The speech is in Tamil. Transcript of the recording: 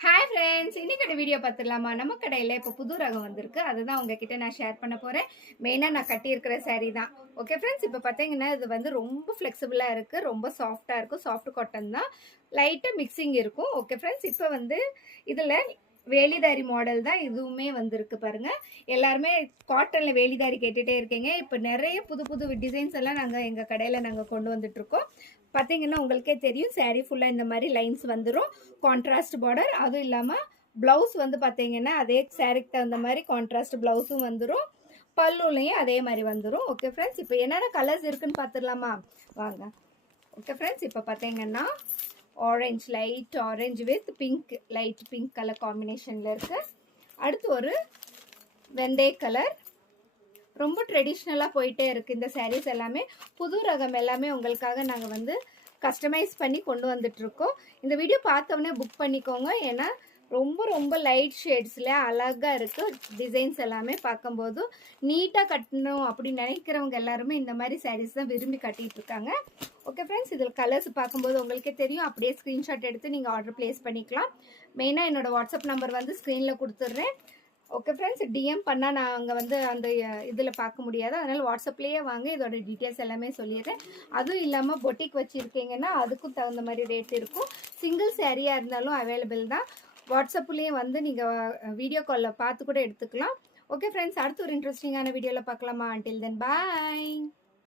ஹாய் ஃப்ரெண்ட்ஸ், இன்னைக்கு வீடியோ பார்த்துடலாமா? நம்ம கடையில் இப்போ புது ரகம் வந்திருக்கு. அதுதான் உங்ககிட்ட நான் ஷேர் பண்ண போகிறேன். மெயினாக நான் கட்டியிருக்கிற saree தான். ஓகே ஃப்ரெண்ட்ஸ், இப்போ பார்த்தீங்கன்னா இது வந்து ரொம்ப ஃப்ளெக்சிபிளாக இருக்குது, ரொம்ப சாஃப்டாக இருக்கும். சாஃப்ட் காட்டன் தான், லைட்டாக மிக்சிங் இருக்கும். ஓகே ஃப்ரெண்ட்ஸ், இப்போ வந்து இதில் வேலிதாரி மாடல் தான் இதுவுமே வந்திருக்கு பாருங்க. எல்லாருமே காட்டன்ல வேலிதாரி கேட்டுட்டே இருக்கீங்க. இப்போ நிறைய புது புது டிசைன்ஸ் எல்லாம் நாங்கள் எங்கள் கடையில் நாங்கள் கொண்டு வந்துட்டு இருக்கோம். பார்த்தீங்கன்னா உங்களுக்கே தெரியும், saree ஃபுல்லாக இந்த மாதிரி லைன்ஸ் வந்துடும். கான்ட்ராஸ்ட் பார்டர், அதுவும் இல்லாமல் ப்ளவுஸ் வந்து பார்த்தீங்கன்னா அதே சாரிக்கு தகுந்த மாதிரி கான்ட்ராஸ்ட் ப்ளவுஸும் வந்துடும். பல்லுலையும் அதே மாதிரி வந்துடும். ஓகே ஃப்ரெண்ட்ஸ், இப்போ என்னென்ன கலர்ஸ் இருக்குன்னு பார்த்துடலாமா? வாங்க. ஓகே ஃப்ரெண்ட்ஸ், இப்போ பார்த்தீங்கன்னா orange, light orange with pink, light pink colour காம்பினேஷனில் இருக்குது. அடுத்து ஒரு வெந்தய கலர், ரொம்ப ட்ரெடிஷ்னலாக போயிட்டே இருக்குது இந்த சாரீஸ் எல்லாமே. புது ரகம் எல்லாமே உங்களுக்காக நாங்கள் வந்து கஸ்டமைஸ் பண்ணி கொண்டு வந்துட்ருக்கோம். இந்த வீடியோ பார்த்தோன்னே புக் பண்ணிக்கோங்க, ஏன்னா ரொம்ப ரொம்ப லைட் ஷேட்ஸில் அழகாக இருக்குது. டிசைன்ஸ் எல்லாமே பார்க்கும்போது நீட்டாக கட்டணும் அப்படின்னு நினைக்கிறவங்க எல்லாருமே இந்த மாதிரி சாரீஸ் தான் விரும்பி கட்டிகிட்டு இருக்காங்க. ஓகே ஃப்ரெண்ட்ஸ், இதில் கலர்ஸ் பார்க்கும்போது உங்களுக்கே தெரியும். அப்படியே ஸ்க்ரீன்ஷாட் எடுத்து நீங்கள் ஆர்டர் ப்ளேஸ் பண்ணிக்கலாம். மெயினாக என்னோடய வாட்ஸ்அப் நம்பர் வந்து ஸ்க்ரீனில் கொடுத்துட்றேன். ஓகே ஃப்ரெண்ட்ஸ், டிஎம் பண்ணால் நாங்கள் வந்து அந்த இதில் பார்க்க முடியாது. அதனால் வாட்ஸ்அப்லேயே வாங்க, இதோட டீட்டெயில்ஸ் எல்லாமே சொல்லிடுறேன். அதுவும் இல்லாமல் பொட்டிக் வச்சுருக்கீங்கன்னா அதுக்கும் தகுந்த மாதிரி ரேட் இருக்கும். சிங்கிள் சாரியாக இருந்தாலும் அவைலபிள் தான். வாட்ஸ்அப்லேயே வந்து நீங்கள் வீடியோ காலில் பார்த்து கூட எடுத்துக்கலாம். ஓகே ஃப்ரெண்ட்ஸ், அடுத்து ஒரு இன்ட்ரெஸ்டிங்கான வீடியோவில் பார்க்கலாமா? அன்டில் தென் பாய்.